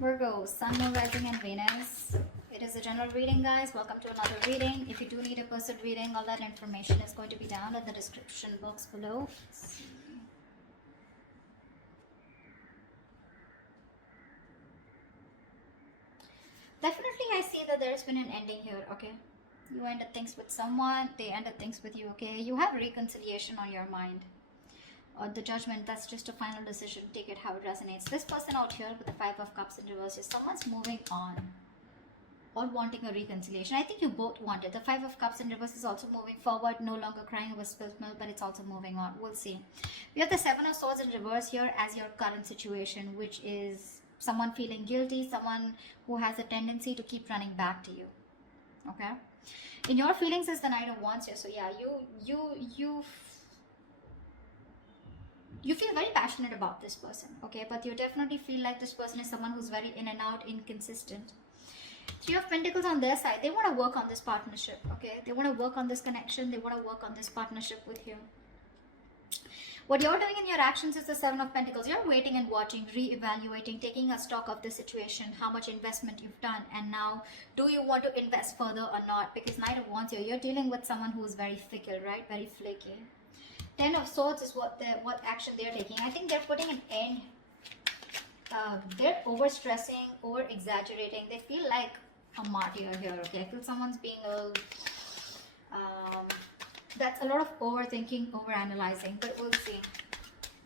Virgo, Sun, Moon, Rising and Venus. It is a general reading, guys. Welcome to another reading. If you do need a personal reading, all that information is going to be down in the description box below. Let's see. Definitely, I see that there's been an ending here, okay? You ended things with someone, they ended things with you, okay? You have reconciliation on your mind. Or the judgment, that's just a final decision. Take it how it resonates. This person out here with the Five of Cups in reverse, someone's moving on or wanting a reconciliation. I think you both want it. The Five of Cups in reverse is also moving forward, no longer crying over spilled milk, but it's also moving on. We'll see. We have the Seven of Swords in reverse here as your current situation, which is someone feeling guilty, someone who has a tendency to keep running back to you. Okay? In your feelings is the Knight of Wands here. So yeah, you feel very passionate about this person, okay? But you definitely feel like this person is someone who's very in and out, inconsistent. Three of Pentacles on their side. They want to work on this partnership, okay? They want to work on this connection. They want to work on this partnership with you. What you're doing in your actions is the Seven of Pentacles. You're waiting and watching, re-evaluating, taking a stock of the situation, how much investment you've done, and now do you want to invest further or not? Because Knight of Wands here, you're dealing with someone who is very fickle, right? Very flaky. Ten of Swords is what action they're taking. I think they're putting an end. They're over-stressing, over-exaggerating. They feel like a martyr here, okay? I feel someone's being a... that's a lot of overthinking, over-analyzing, but we'll see.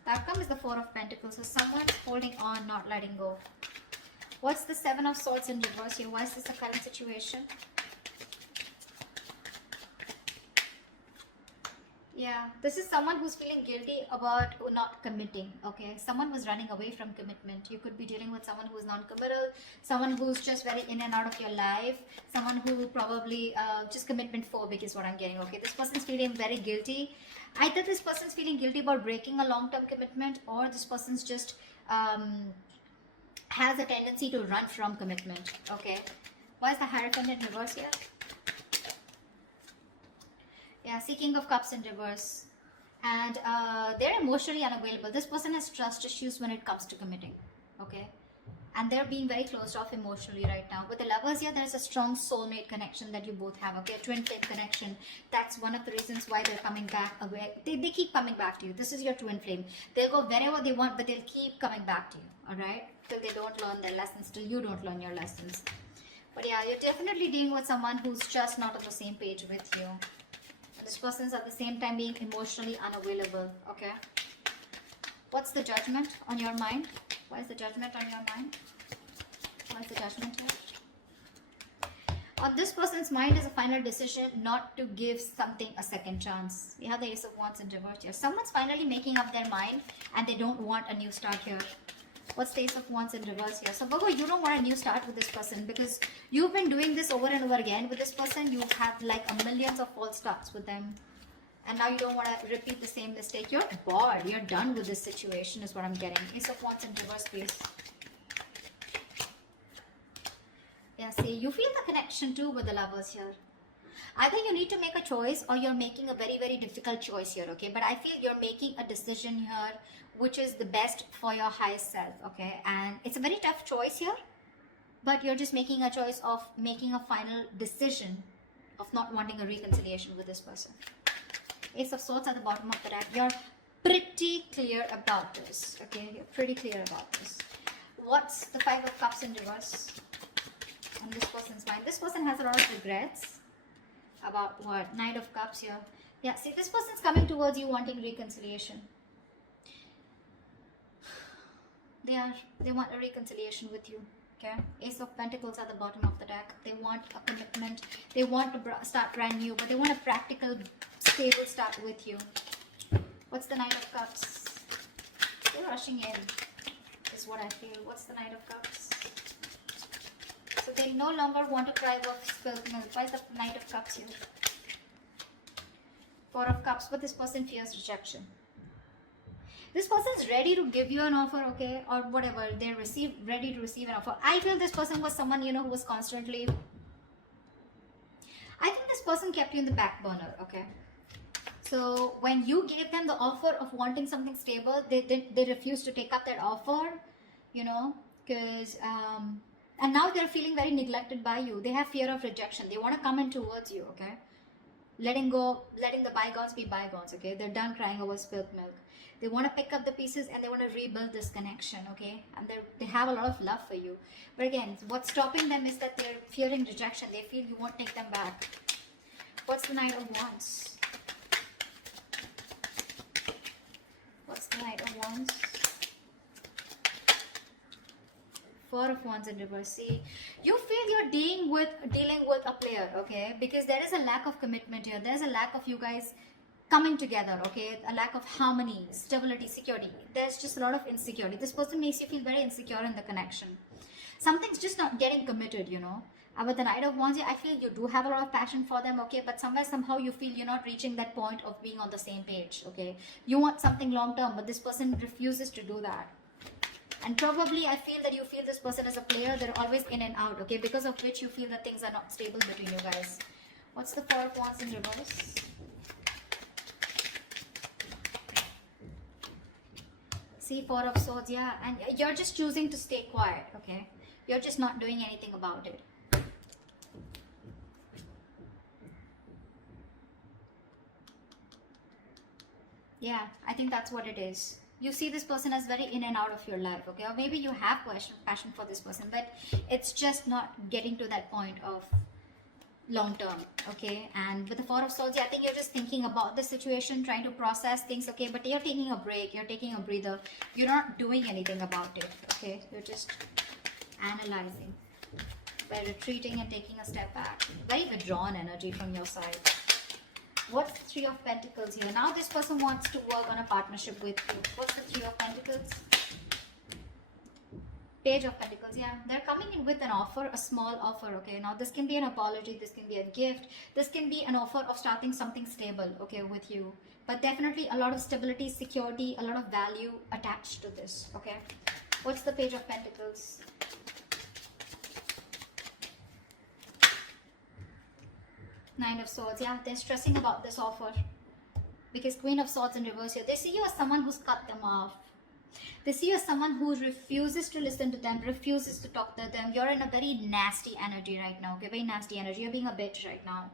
The outcome is the Four of Pentacles. So someone's holding on, not letting go. What's the Seven of Swords in reverse here? Why is this the current situation? Yeah, this is someone who's feeling guilty about not committing, okay? Someone was running away from commitment. You could be dealing with someone who's non-committal, someone who's just very in and out of your life, someone who probably just commitment phobic is what I'm getting, okay? This person's feeling very guilty. Either this person's feeling guilty about breaking a long-term commitment, or this person's just has a tendency to run from commitment, okay? Why is the Hierophant in reverse here? Yeah, King of Cups in reverse. And they're emotionally unavailable. This person has trust issues when it comes to committing. Okay? And they're being very closed off emotionally right now. With the Lovers here, there's a strong soulmate connection that you both have. Okay? A twin flame connection. That's one of the reasons why they're coming back away. They keep coming back to you. This is your twin flame. They'll go wherever they want, but they'll keep coming back to you. Alright? Till they don't learn their lessons. Till you don't learn your lessons. But yeah, you're definitely dealing with someone who's just not on the same page with you. This person's at the same time being emotionally unavailable, okay? What's the Judgment on your mind? Why is the Judgment on your mind? Why is the Judgment here? On this person's mind is a final decision not to give something a second chance. We have the Ace of Wands in reverse here. Someone's finally making up their mind and they don't want a new start here. What's the Ace of Wands in reverse here? So Virgo, you don't want a new start with this person because you've been doing this over and over again with this person. You have like a millions of false starts with them. And now you don't want to repeat the same mistake. You're bored. You're done with this situation is what I'm getting. Ace of Wands in reverse, please. Yeah, see, you feel the connection too with the Lovers here. Either you need to make a choice or you're making a very, very difficult choice here, okay? But I feel you're making a decision here which is the best for your highest self, okay? And it's a very tough choice here, but you're just making a choice of making a final decision of not wanting a reconciliation with this person. Ace of Swords at the bottom of the deck. You're pretty clear about this, okay? You're pretty clear about this. What's the Five of Cups in reverse on this person's mind? This person has a lot of regrets. About what? Knight of Cups here. Yeah, see, this person's coming towards you wanting reconciliation. They want a reconciliation with you. Okay? Ace of Pentacles at the bottom of the deck. They want a commitment. They want to start brand new, but they want a practical, stable start with you. What's the Knight of Cups? They're rushing in, is what I feel. What's the Knight of Cups? So they no longer want to cry over spilled milk. Why is the Knight of Cups here? Four of Cups, but this person fears rejection. This person is ready to give you an offer, okay, or whatever. They're ready to receive an offer. I feel this person was someone, you know, who was constantly... I think this person kept you in the back burner, okay. So when you gave them the offer of wanting something stable, they refused to take up that offer, you know. because and now they're feeling very neglected by you. They have fear of rejection. They want to come in towards you, okay? Letting the bygones be bygones, okay? They're done crying over spilt milk. They want to pick up the pieces and they want to rebuild this connection, okay? And they have a lot of love for you. But again, what's stopping them is that they're fearing rejection. They feel you won't take them back. What's the Knight of Wands? What's the Knight of Wands? Four of Wands in reverse. See, you feel you're dealing with a player, okay? Because there is a lack of commitment here. There's a lack of you guys coming together, okay? A lack of harmony, stability, security. There's just a lot of insecurity. This person makes you feel very insecure in the connection. Something's just not getting committed, you know. And with the Knight of Wands, I feel you do have a lot of passion for them, okay? But somehow you feel you're not reaching that point of being on the same page, okay? You want something long term, but this person refuses to do that. And probably I feel that you feel this person as a player. They're always in and out, okay? Because of which you feel that things are not stable between you guys. What's the Four of Wands in reverse? See, Four of Swords, yeah. And you're just choosing to stay quiet, okay? You're just not doing anything about it. Yeah, I think that's what it is. You see this person as very in and out of your life, okay? Or maybe you have passion for this person, but it's just not getting to that point of long term, okay? And with the Four of Swords, I think you're just thinking about the situation, trying to process things, okay? But you're taking a break, you're taking a breather. You're not doing anything about it, okay? You're just analyzing by retreating and taking a step back. Very withdrawn energy from your side. What's the Three of Pentacles here? Now this person wants to work on a partnership with you. What's the Three of Pentacles? Page of Pentacles, yeah. They're coming in with an offer, a small offer, okay? Now this can be an apology, this can be a gift, this can be an offer of starting something stable, okay, with you. But definitely a lot of stability, security, a lot of value attached to this, okay? What's the Page of Pentacles? Nine of Swords, yeah, they're stressing about this offer because Queen of Swords in reverse here. They see you as someone who's cut them off. They see you as someone who refuses to listen to them, refuses to talk to them. You're in a very nasty energy right now, okay? Very nasty energy. You're being a bitch right now.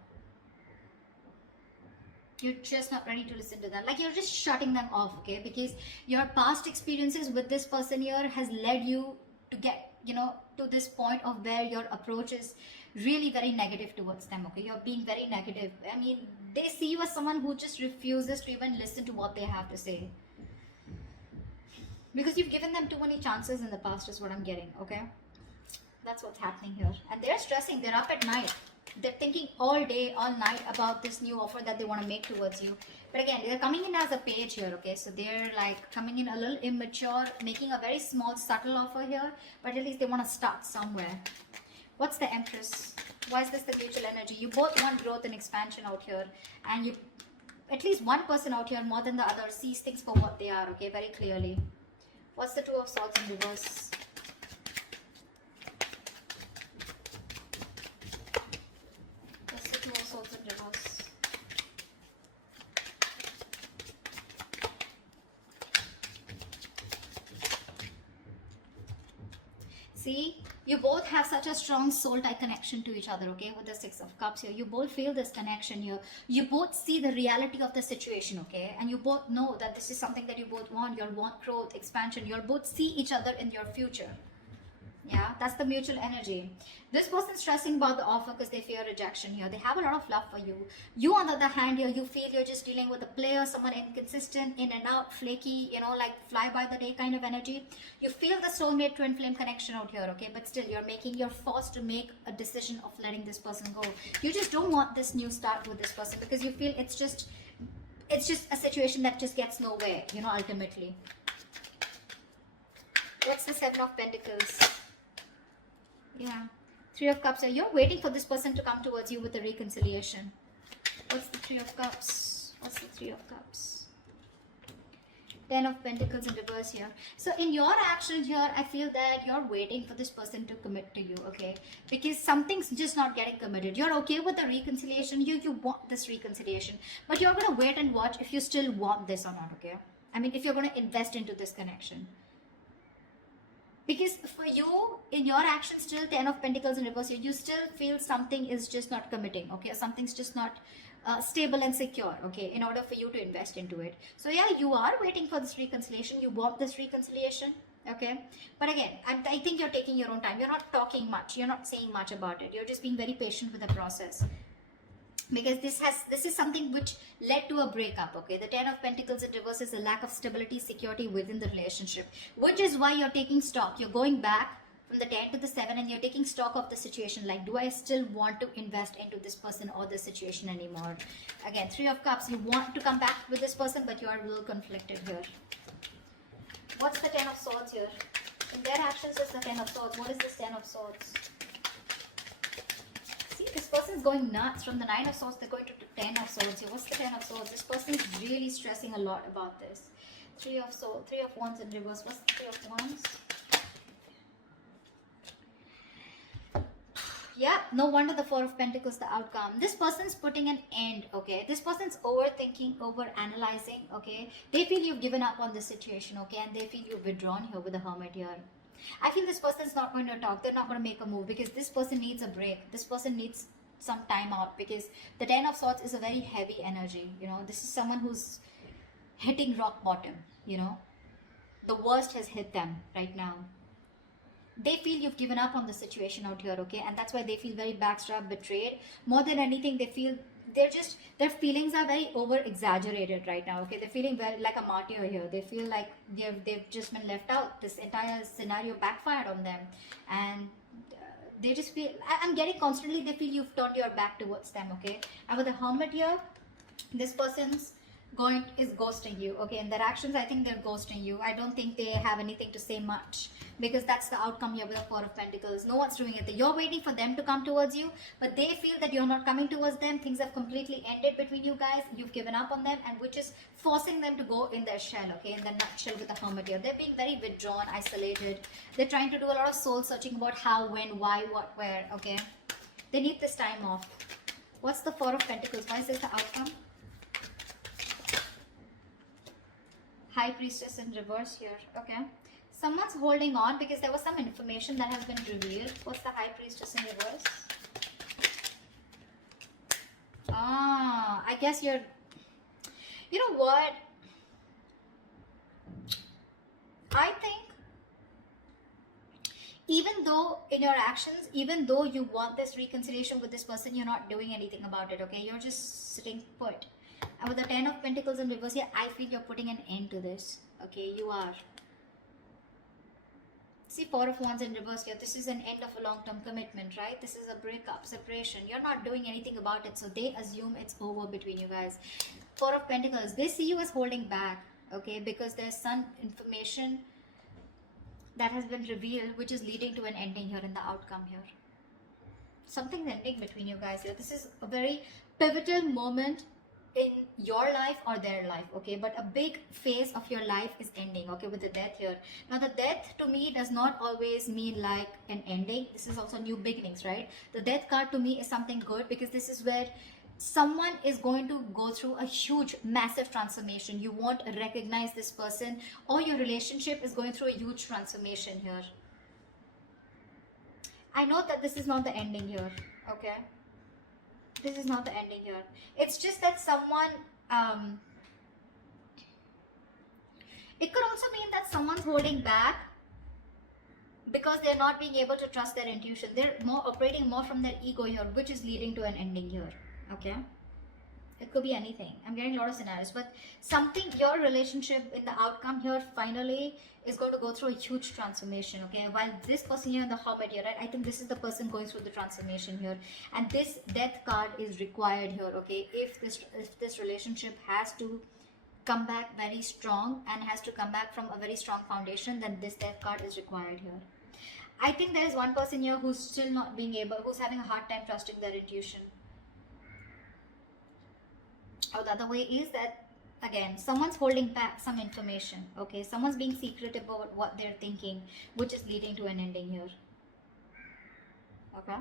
You're just not ready to listen to them. Like you're just shutting them off, okay? Because your past experiences with this person here has led you to get, you know, to this point of where your approach is really very negative towards them, okay? You're being very negative. I mean, they see you as someone who just refuses to even listen to what they have to say. Because you've given them too many chances in the past is what I'm getting, okay? That's what's happening here. And they're stressing. They're up at night. They're thinking all day, all night about this new offer that they want to make towards you. But again, they're coming in as a page here, okay? So they're like coming in a little immature, making a very small, subtle offer here. But at least they want to start somewhere. What's the Empress? Why is this the mutual energy? You both want growth and expansion out here. And you, at least one person out here more than the other sees things for what they are, okay? Very clearly. What's the Two of Swords in reverse? What's the Two of Swords in reverse? See, you both have such a strong soul tie connection to each other, okay? With the Six of Cups here, you both feel this connection here. You both see the reality of the situation, okay? And you both know that this is something that you both want. You'll want growth, expansion. You'll both see each other in your future. Yeah, that's the mutual energy. This person's stressing about the offer because they fear rejection here. They have a lot of love for you. You, on the other hand, here, you feel you're just dealing with a player, someone inconsistent, in and out, flaky, you know, like fly by the day kind of energy. You feel the soulmate twin flame connection out here, okay? But still, you're forced to make a decision of letting this person go. You just don't want this new start with this person because you feel it's just a situation that just gets nowhere, you know, ultimately. What's the Seven of Pentacles? Yeah, Three of Cups. You're waiting for this person to come towards you with a reconciliation. What's the Three of Cups? What's the Three of Cups? Ten of Pentacles in reverse here. So in your action here, I feel that you're waiting for this person to commit to you, okay? Because something's just not getting committed. You're okay with the reconciliation. You want this reconciliation. But you're going to wait and watch if you still want this or not, okay? I mean, if you're going to invest into this connection. Because for you, in your actions, still 10 of Pentacles in reverse, you still feel something is just not committing, okay? Something's just not stable and secure, okay, in order for you to invest into it. So yeah, you are waiting for this reconciliation. You want this reconciliation, okay? But again, I think you're taking your own time. You're not talking much. You're not saying much about it. You're just being very patient with the process. Because this is something which led to a breakup, okay? The 10 of Pentacles in reverse is a lack of stability, security within the relationship, which is why you're taking stock. You're going back from the 10 to the 7 and you're taking stock of the situation. Like, do I still want to invest into this person or this situation anymore? Again, 3 of Cups, you want to come back with this person, but you are a little conflicted here. What's the 10 of Swords here? In their actions is the 10 of Swords. What is this 10 of Swords? This person is going nuts. From the 9 of Swords, they're going to 10 of Swords here. What's the 10 of Swords? This person is really stressing a lot about this. 3 of Swords, 3 of Wands in reverse. What's the 3 of Wands? Yeah, no wonder the 4 of Pentacles, the outcome. This person's putting an end, okay? This person's overthinking, over-analyzing, okay? They feel you've given up on this situation, okay? And they feel you've withdrawn here with the Hermit here. I feel this person's not going to talk. They're not going to make a move because this person needs a break. This person needs some time out because the 10 of Swords is a very heavy energy, you know? This is someone who's hitting rock bottom, you know? The worst has hit them right now. They feel you've given up on the situation out here, okay? And that's why they feel very backstabbed, betrayed. More than anything, they feel their feelings are very over exaggerated right now, okay? They're feeling very like a martyr here. They feel like they've just been left out. This entire scenario backfired on them, and they just feel, I'm getting constantly, they feel you've turned your back towards them, okay? And with the Hermit here, this person's is ghosting you, okay? In their actions, I think they're ghosting you. I don't think they have anything to say much because that's the outcome here with the 4 of Pentacles. No one's doing it. You're waiting for them to come towards you, but they feel that you're not coming towards them. Things have completely ended between you guys. You've given up on them, and which is forcing them to go in their shell, okay? In the nutshell with the Hermit here. They're being very withdrawn, isolated. They're trying to do a lot of soul searching about how, when, why, what, where, okay? They need this time off. What's the 4 of Pentacles? Why is this the outcome? High Priestess in reverse here, okay? Someone's holding on because there was some information that has been revealed. What's the High Priestess in reverse? I guess you're... You know what? I think even though in your actions, even though you want this reconciliation with this person, you're not doing anything about it, okay? You're just sitting put. And with the 10 of Pentacles in reverse here, I feel you're putting an end to this. Okay, you are. See, 4 of Wands in reverse here. This is an end of a long-term commitment, right? This is a breakup, separation. You're not doing anything about it, so they assume it's over between you guys. 4 of Pentacles. They see you as holding back, okay? Because there's some information that has been revealed, which is leading to an ending here in the outcome here. Something's ending between you guys here. This is a very pivotal moment in your life or their life, okay? But a big phase of your life is ending, okay, with the Death here. Now the Death to me does not always mean like an ending. This is also new beginnings, right? The Death card to me is something good because this is where someone is going to go through a huge, massive transformation. You won't recognize this person, or your relationship is going through a huge transformation here. I know that this is not the ending here, okay? This is not the ending here. It's just that someone, it could also mean that someone's holding back because they're not being able to trust their intuition. They're operating more from their ego here, which is leading to an ending here, okay? It could be anything. I'm getting a lot of scenarios, but something, your relationship in the outcome here finally is going to go through a huge transformation, okay? While this person here in the Hermit here, right? I think this is the person going through the transformation here, and this Death card is required here, okay? If this relationship has to come back very strong and has to come back from a very strong foundation, then this Death card is required here. I think there is one person here who's still not being able, who's having a hard time trusting their intuition. Or the other way is that, again, someone's holding back some information, okay? Someone's being secretive about what they're thinking, which is leading to an ending here, okay?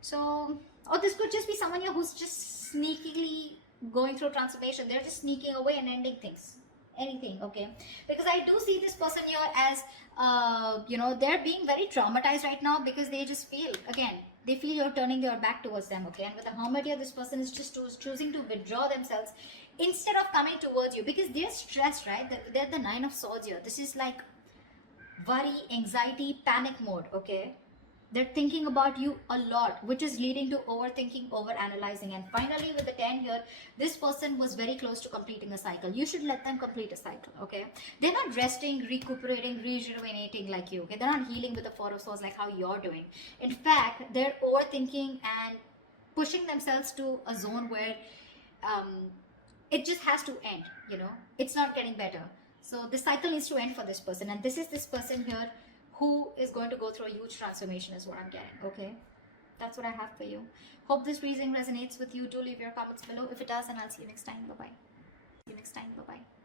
So, or this could just be someone here who's just sneakily going through transformation. They're just sneaking away and ending things. anything, okay? Because I do see this person here as they're being very traumatized right now, because they just feel, again, they feel you're turning your back towards them, okay? And with the Hermit here, this person is just choosing to withdraw themselves instead of coming towards you, because they're stressed, right? They're the Nine of Swords here. This is like worry, anxiety, panic mode, okay? They're thinking about you a lot, which is leading to overthinking, overanalyzing. And finally, with the 10 here, this person was very close to completing a cycle. You should let them complete a cycle, okay? They're not resting, recuperating, rejuvenating like you, okay? They're not healing with the Four of Swords like how you're doing. In fact, they're overthinking and pushing themselves to a zone where it just has to end, It's not getting better. So the cycle needs to end for this person. And this is this person here who is going to go through a huge transformation is what I'm getting, okay? That's what I have for you. Hope this reading resonates with you. Do leave your comments below. If it does, and I'll see you next time. Bye-bye. See you next time. Bye-bye.